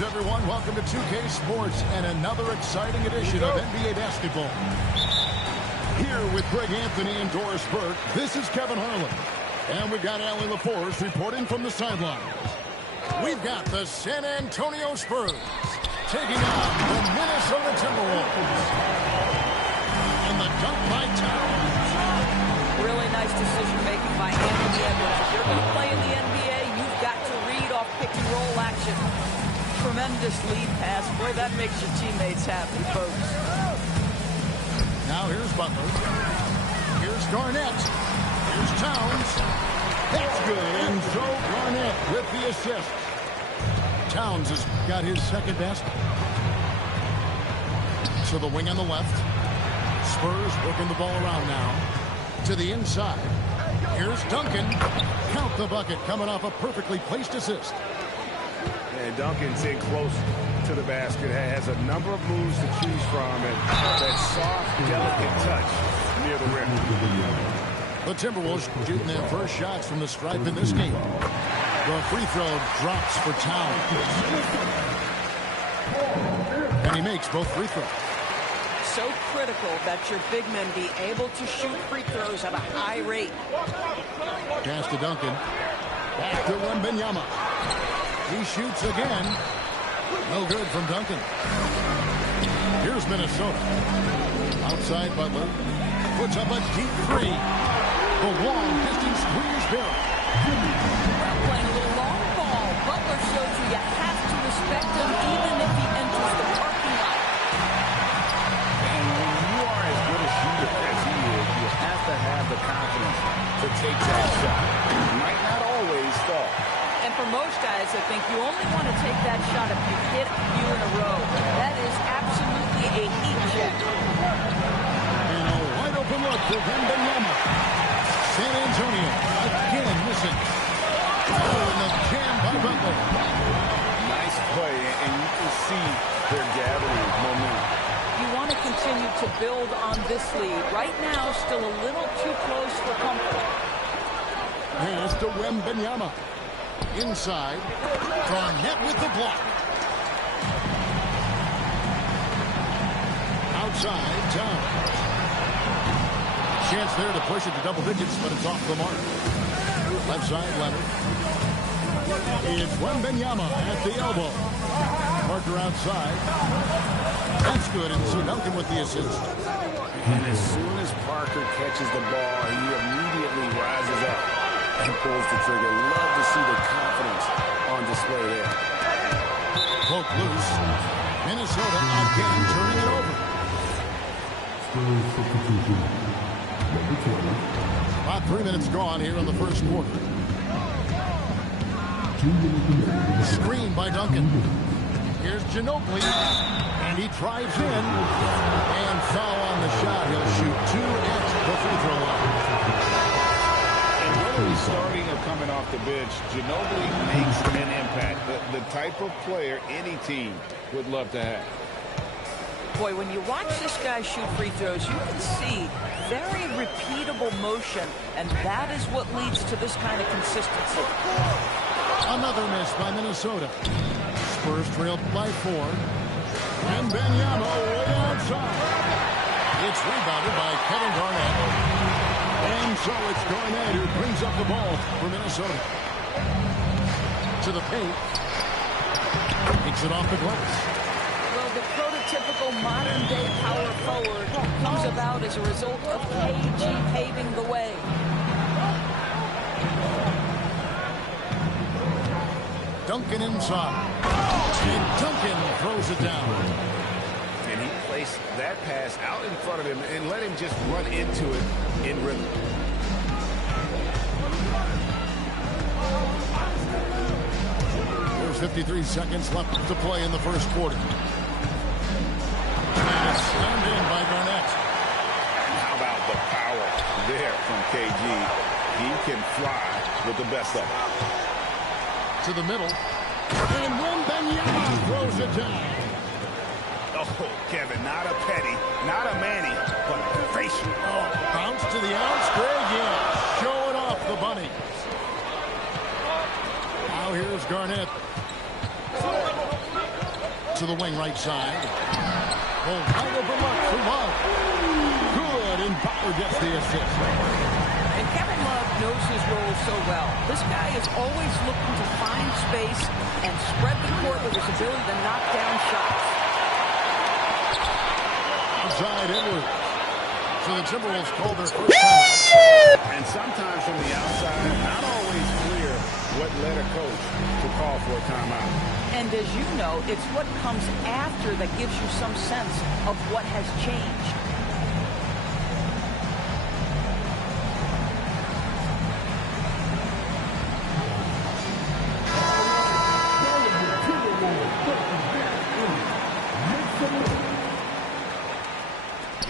Greetings, everyone. Welcome to 2K Sports and another exciting edition of NBA basketball. Here with Greg Anthony and Doris Burke, this is Kevin Harlan. And we've got Allie LaForce reporting from the sidelines. We've got the San Antonio Spurs taking on the Minnesota Timberwolves. And the dunk by Towns. Really nice decision-making by Anthony Edwards. If you're going to play in the NBA, you've got to read off pick-and-roll action. Tremendous lead pass. Boy, that makes your teammates happy, folks. Now here's Butler. Here's Garnett. Here's Towns. That's good. And so Garnett with the assist. Towns has got his second basket. To the wing on the left. Spurs working the ball around now. To the inside. Here's Duncan. Count the bucket coming off a perfectly placed assist. And Duncan's in close to the basket, has a number of moves to choose from, and that soft, delicate touch near the rim. The Timberwolves shooting their first shots from the stripe in this game. The free throw drops for Towns. And he makes both free throws. So critical that your big men be able to shoot free throws at a high rate. Pass to Duncan. Back to Wembanyama. He shoots again. No good from Duncan. Here's Minnesota. Outside Butler. Puts up a deep three. The long distance squeeze Barry. Playing a little long ball. Butler shows you have to respect him even if he enters the parking lot. And when you are as good a shooter as he is, you have to have the confidence to take that shot. It might not always fall. And for most guys, I think you only want to take that shot if you hit a few in a row. That is absolutely a heat check. And a wide open look for Wembanyama. San Antonio again missing. Oh, and the jam by Butler. Nice play, and you can see they're gathering momentum. You want to continue to build on this lead. Right now, still a little too close for comfort. Pass to Wembanyama. Inside. Garnett with the block. Outside, Towns. Chance there to push it to double digits, but it's off the mark. Left side, Leonard. It's Wembanyama at the elbow. Parker outside. That's good, and so Duncan with the assist. And as soon as Parker catches the ball, he immediately rises up and pulls the trigger. Love to see the confidence on display there. Poke loose. Minnesota again turning it over. About 3 minutes gone here in the first quarter. Screen by Duncan. Here's Ginobili. And he drives in. And foul on the shot. He'll shoot 2 at the free throw line. Whether he's starting or coming off the bench, Ginobili makes an impact. The type of player any team would love to have. Boy, when you watch this guy shoot free throws, you can see very repeatable motion, and that is what leads to this kind of consistency. Another miss by Minnesota. Spurs trailed by 4. And Wembanyama way outside. It's rebounded by Kevin Garnett. And so it's Garnett who brings up the ball for Minnesota. To the paint. Takes it off the glass. Well, the prototypical modern-day power forward comes about as a result of KG paving the way. Duncan inside. And Duncan throws it down. And he placed that pass out in front of him and let him just run into it in rhythm. There's 53 seconds left to play in the first quarter. And it's slammed in by Garnett. How about the power there from KG? He can fly with the best of them. To the middle. And Wembanyama throws it down. Oh, Kevin, not a Petty, not a Manny, but a facial. Oh, bounce to the ounce. Greg, yeah. Showing off the bunny. Now here's Garnett. to the wing right side. Oh, wide open look for Love. Good, and Butler gets the assist. And Kevin Love knows his role so well. This guy is always looking to find space and spread the court with his ability to knock down shots. Outside Edwards. So the Timberwolves call their first time. And sometimes from the outside, not always clear what led a coach to call for a timeout. And as you know, it's what comes after that gives you some sense of what has changed.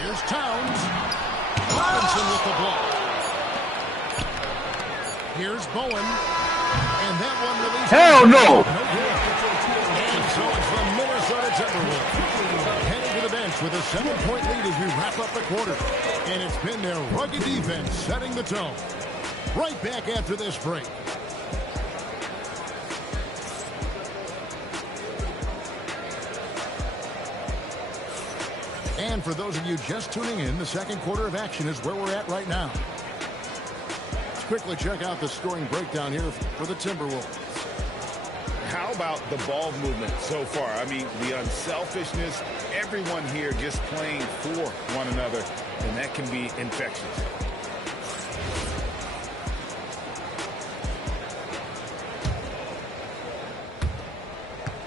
Here's Towns. Robinson with the block. Here's Bowen. And that one released. Hell no! No good. And so it's the Minnesota Timberwolves heading to the bench with a 7-point lead as we wrap up the quarter. And it's been their rugged defense setting the tone. Right back after this break. And for those of you just tuning in, the second quarter of action is where we're at right now. Let's quickly check out the scoring breakdown here for the Timberwolves. How about the ball movement so far? I mean, the unselfishness, everyone here just playing for one another, and that can be infectious.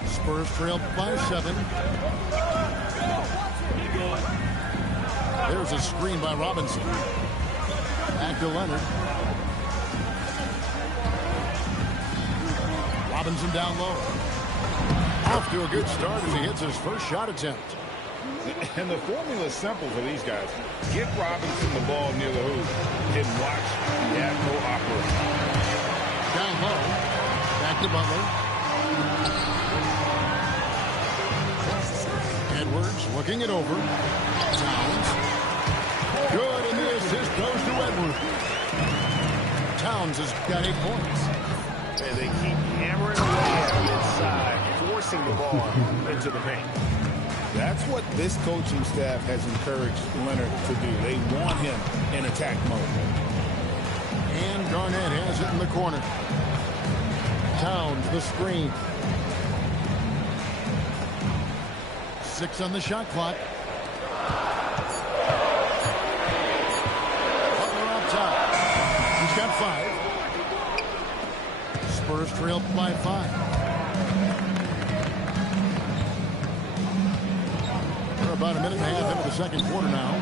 Spurs trail by 7. There's a screen by Robinson. Back to Leonard. Robinson down low. Off to a good start as he hits his first shot attempt. And the formula is simple for these guys. Get Robinson the ball near the hoop and watch the Admiral operate. Down low. Back to Butler. Edwards looking it over. Towns. Good, and the assist goes to Edwards. Towns has got 8 points. And they keep hammering away at the inside, forcing the ball into the paint. That's what this coaching staff has encouraged Leonard to do. They want him in attack mode. And Garnett has it in the corner. Towns, the screen. 6 on the shot clock. Butler up top. He's got 5. Spurs trail by 5. We're about a minute and a half into the second quarter now.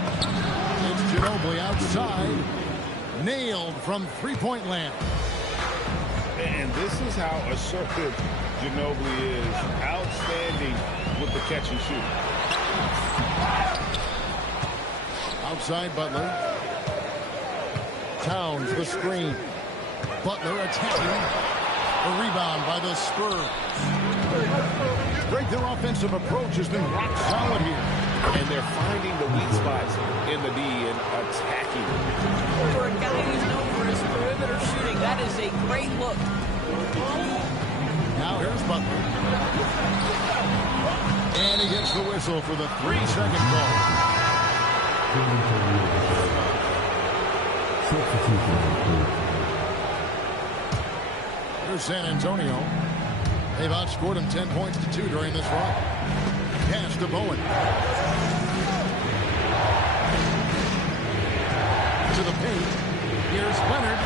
It's Ginobili outside. Nailed from three-point land. And this is how assertive Ginobili is. Outstanding with the catch and shoot. Outside Butler. Towns the screen. Butler attacking. A rebound by the Spurs. Greg, their offensive approach has been rock solid here. And they're finding the weak spots in the D and attacking. For a guy who's known for his perimeter shooting, that is a great look. Now here's Butler. And he gets the whistle for the 3-second call. Here's San Antonio. They've outscored him 10 points to 2 during this run. Pass to Bowen. To the paint. Here's Leonard.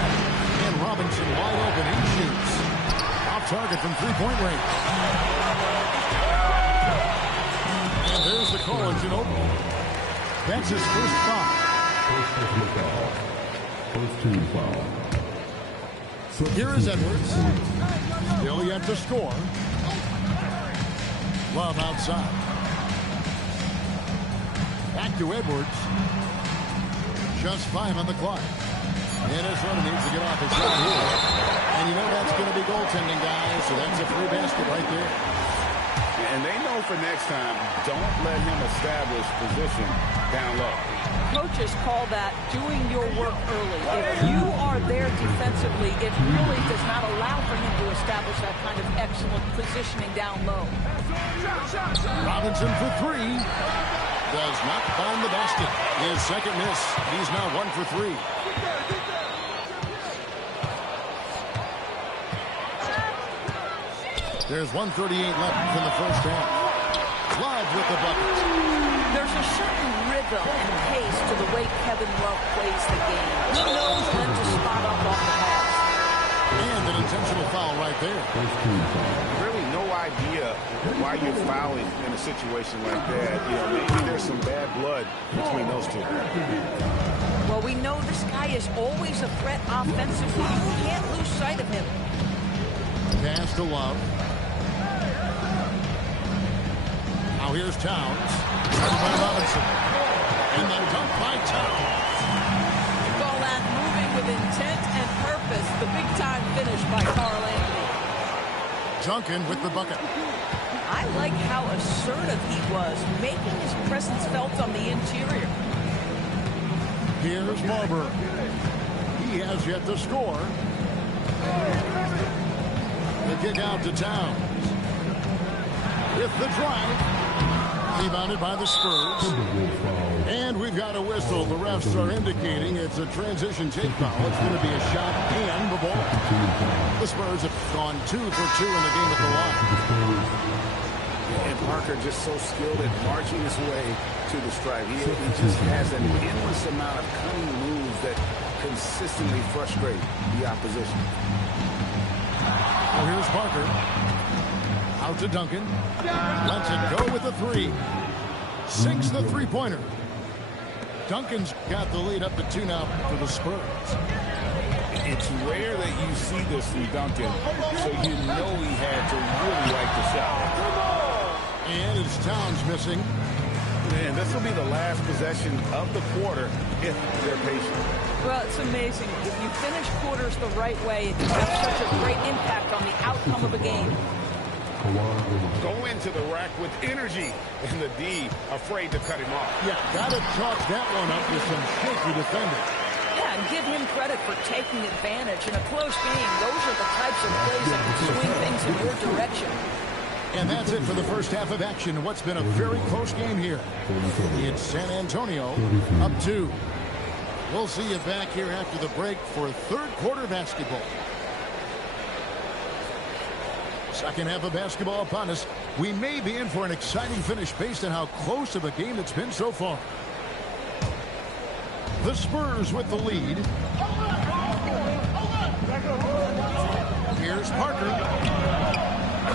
And Robinson wide open. He shoots. Off target from three-point range. And there's the call on Ginobili. That's his first foul. First team foul. Here is Edwards. Still yet to score. Love outside. Back to Edwards. Just 5 on the clock. Minnesota needs to get off his shot here. And you know that's going to be goaltending, guys. So that's a free basket right there. And they know for next time, don't let him establish position down low. coaches call that doing your work early. If you are there defensively, it really does not allow for him to establish that kind of excellent positioning down low. Robinson for three. Does not find the basket. His second miss. He's now 1 for 3. There's 1:38 left in the first half. Love with the bucket. There's a certain rhythm and pace to the way Kevin Love plays the game. He knows when to spot up off the pass. And an intentional foul right there. Really no idea why you're fouling in a situation like that. You know, maybe there's some bad blood between those two. Well, we know this guy is always a threat offensively. You can't lose sight of him. Pass to Love. Now here's Towns. Started by Robinson. And then dunk by Towns. You call that moving with intent and purpose. The big-time finish by Karl Anthony. Duncan with the bucket. I like how assertive he was, making his presence felt on the interior. Here's Marbury. He has yet to score. The kick out to Towns. With the drive. Rebounded by the Spurs. And we've got a whistle. The refs are indicating it's a transition take foul. It's going to be a shot and the ball. The Spurs have gone 2 for 2 in the game at the line. And Parker just so skilled at marching his way to the stripe. He just has an endless amount of cunning moves that consistently frustrate the opposition. Well, here's Parker. Out to Duncan. Lets it go with the three. Sinks the three-pointer. Duncan's got the lead up to 2 now for the Spurs. It's rare that you see this from Duncan, so you know he had to really like the shot. And it's Towns missing. Man, this will be the last possession of the quarter if they're patient. Well, it's amazing. If you finish quarters the right way, it can have such a great impact on the outcome of a game. Go into the rack with energy, and the D afraid to cut him off. Yeah, got to chalk that one up with some shaky defending. Yeah, and give him credit for taking advantage. In a close game, those are the types of plays that can swing things in your direction. And that's it for the first half of action. What's been a very close game here. It's San Antonio up 2. We'll see you back here after the break for third quarter basketball. Second half of basketball upon us. We may be in for an exciting finish based on how close of a game it's been so far. The Spurs with the lead. Here's Parker.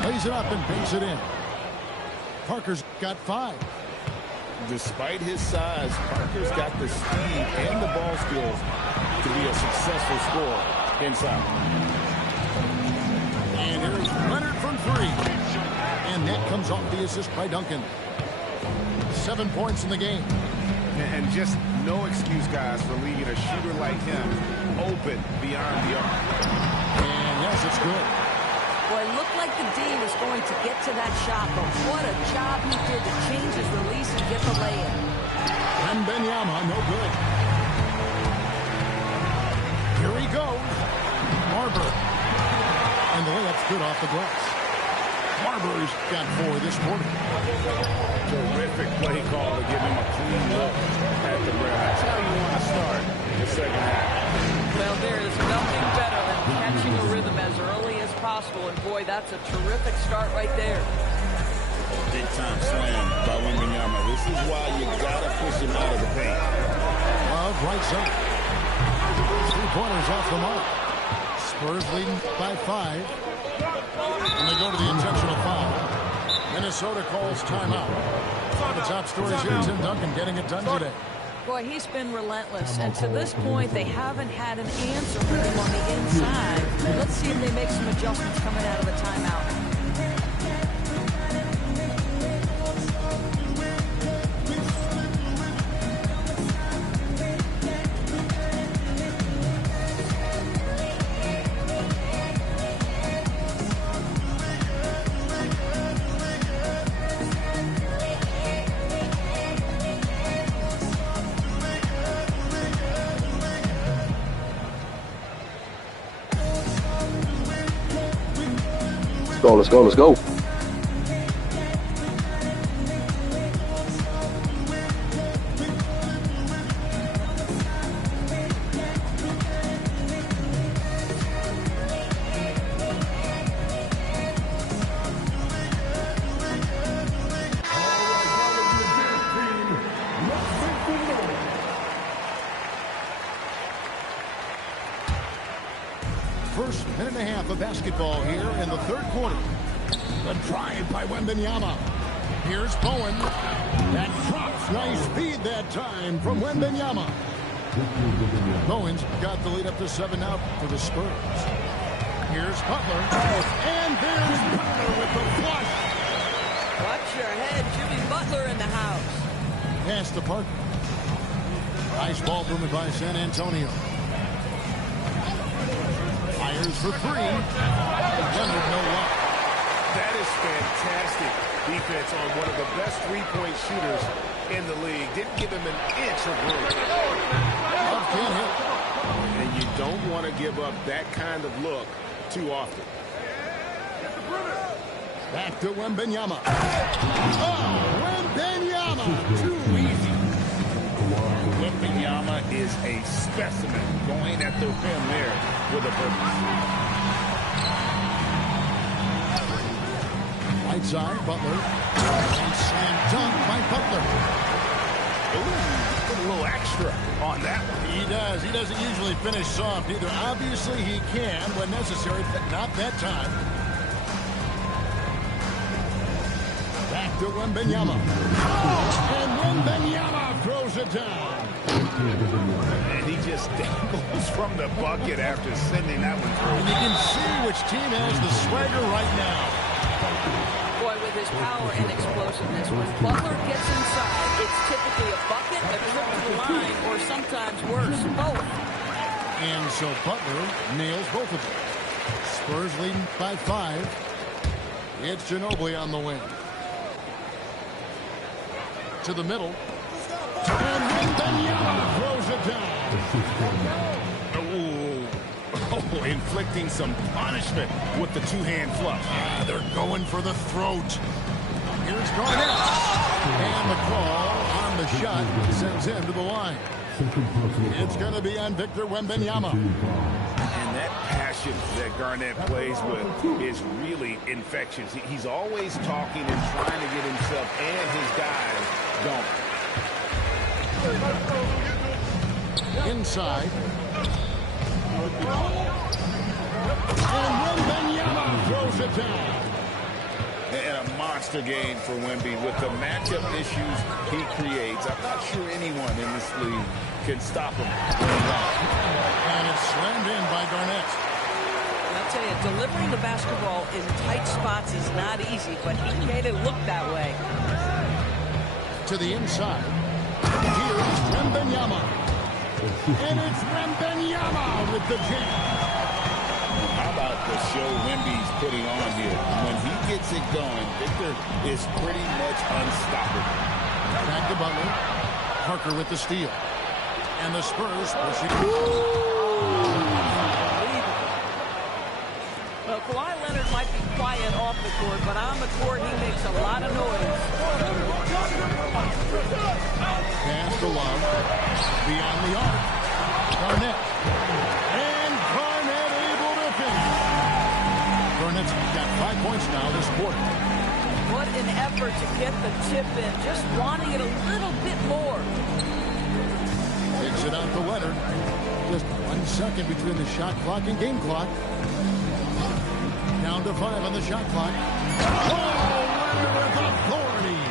Lays it up and banks it in. Parker's got 5. Despite his size, Parker's got the speed and the ball skills to be a successful scorer inside. And here's Leonard from 3. And that comes off the assist by Duncan. 7 points in the game. And just no excuse, guys, for leaving a shooter like him open beyond the arc. And yes, it's good. Well, it looked like the D was going to get to that shot, but what a job he did to change his release and get the lay-in. Wembanyama, no good. Here he goes. Marbury. And the layup's good off the glass. Marbury's got 4 this quarter. Terrific play call to give him a clean look at the rim. That's how you want to start the second half. Well, there is nothing better than catching a rhythm as early as possible, and boy, that's a terrific start right there. Big time slam by Wembanyama. This is why you gotta push him out of the paint. Love right side. 3-pointers off the mark. Spurs leading by 5. And they go to the intentional foul. Minnesota calls timeout. One of the top stories here, Tim Duncan getting it done today. Boy, he's been relentless, and to this point, they haven't had an answer for him on the inside. Let's see if they make some adjustments coming out of the timeout. Go, let's go, let's go. First minute and a half of basketball here in the third quarter. The drive by Wembanyama. Here's Bowen. That drops. Nice speed that time from Wembanyama. Bowen's got the lead up to 7 now for the Spurs. Here's Butler. And there's Butler with the flush. Watch your head. Jimmy Butler in the house. Pass to Parker. Nice ball movement by San Antonio. Fires for 3. Leonard, no luck. That is fantastic defense on one of the best three-point shooters in the league. Didn't give him an inch of room. Love can't hit. And you don't want to give up that kind of look too often. Back to Wembanyama. Oh, Wembanyama. Too easy. Wembanyama is a specimen going at the rim there with a purpose. Right side, Butler. And slam dunk by Butler. Ooh, put a little extra on that one. He does. He doesn't usually finish soft either. Obviously, he can when necessary, but not that time. Back to Wembanyama. And Wembanyama throws it down. And he just dangles from the bucket after sending that one through. And you can see which team has the swagger right now. Boy, with his power and explosiveness, when Butler gets inside, it's typically a bucket, a trip to the line, or sometimes worse, both. And so Butler nails both of them. Spurs leading by 5. It's Ginobili on the wing. To the middle. And Wembanyama throws it down. Oh, inflicting some punishment with the two-hand flush. They're going for the throat. Here's Garnett. And the call on the shot sends him to the line. It's going to be on Victor Wembanyama. And that passion that Garnett plays with is really infectious. He's always talking and trying to get himself and his guys going. Inside. And Wembanyama throws it down. And a monster game for Wemby with the matchup issues he creates. I'm not sure anyone in this league can stop him. And it's slammed in by Garnett. I'll tell you, delivering the basketball in tight spots is not easy, but he made it look that way. To the inside. Here's Wembanyama. And it's Wembanyama with the jam. How about the show Wemby's putting on here? When he gets it going, Victor is pretty much unstoppable. Back to Butler. Parker with the steal. And the Spurs pushing. Well, Kawhi Leonard might be quiet off the court, but on the court he makes a lot of noise. Pass to Love. Beyond the arc. Garnett. And Garnett able to finish. Garnett's got 5 points now this quarter. What an effort to get the tip in, just wanting it a little bit more. Takes it out to Leonard. Just 1 second between the shot clock and game clock. Down to 5 on the shot clock. Oh, Leonard with authority.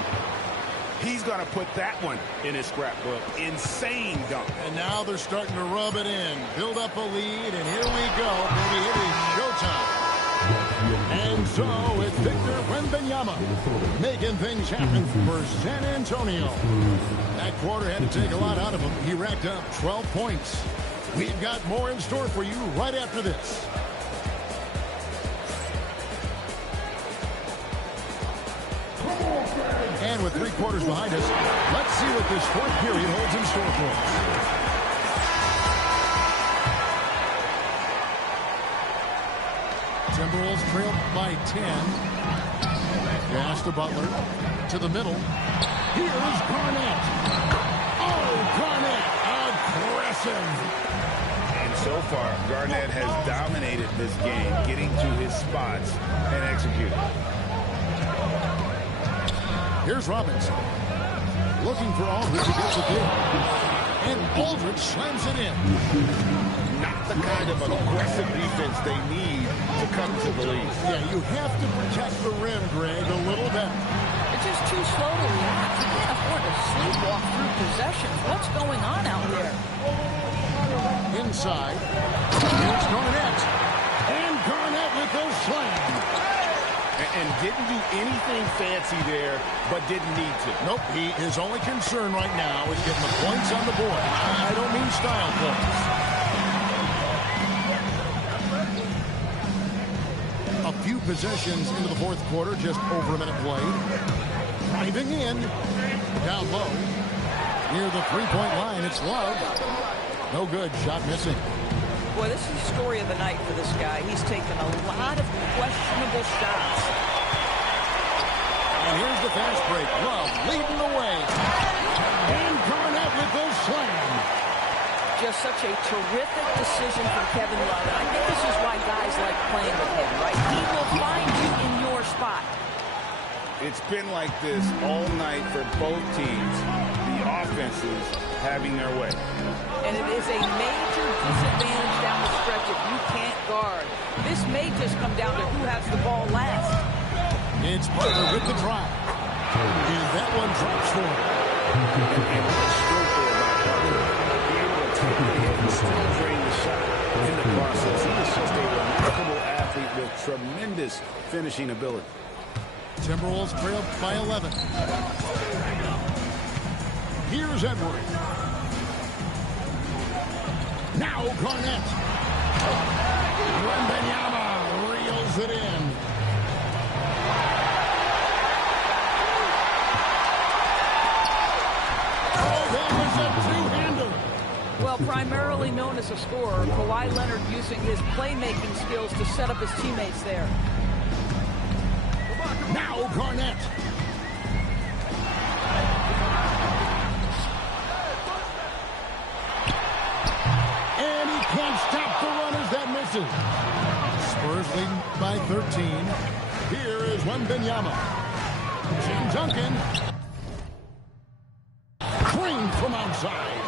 He's going to put that one in his scrapbook. Insane dunk. And now they're starting to rub it in. Build up a lead, and here we go. Baby, it is showtime. And so it's Victor Wembanyama making things happen for San Antonio. That quarter had to take a lot out of him. He racked up 12 points. We've got more in store for you right after this. And with 3 quarters behind us, let's see what this fourth period holds in store for us. Timberwolves trail by 10. Pass to Butler. To the middle. Here's Garnett. Oh, Garnett. Aggressive. And so far, Garnett has dominated this game, getting to his spots and executing. Here's Robinson. Looking for Aldridge who gets it there. And Aldridge slams it in. Not the kind of aggressive defense they need to come to the lead. Yeah, you have to protect the rim, Greg, a little better. It's just too slow to react. You can't afford to sleepwalk through possessions. What's going on out there? Inside. Here's Garnett. And Garnett with the slam. And didn't do anything fancy there, but didn't need to. Nope, his only concern right now is getting the points on the board. I don't mean style points. A few possessions into the fourth quarter, just over a minute played. Driving in. Down low. Near the three-point line, it's Love. No good, shot missing. Boy, this is the story of the night for this guy. He's taken a lot of questionable shots. And here's the fast break. Love leading the way. And Garnett with the slam. Just such a terrific decision from Kevin Love. And I think this is why guys like playing with him, right? He will find you in your spot. It's been like this all night for both teams. The offenses having their way. And it is a major disadvantage down the stretch if you can't guard. This may just come down to who has the ball last. It's Butler with the drive. And that one drops for him. And what's skillful about Butler, being able to take the hit and still drain the shot in the process. He is just a remarkable athlete with tremendous finishing ability. Timberwolves trail by 11. Here's Edwards. Now Garnett. Wembanyama reels it in. Oh, that was a two-hander. Well, primarily known as a scorer, Kawhi Leonard using his playmaking skills to set up his teammates there. Now Garnett. And he can't stop the runners that misses. Spurs leading by 13. Here is Wembanyama. Tim Duncan. Green from outside.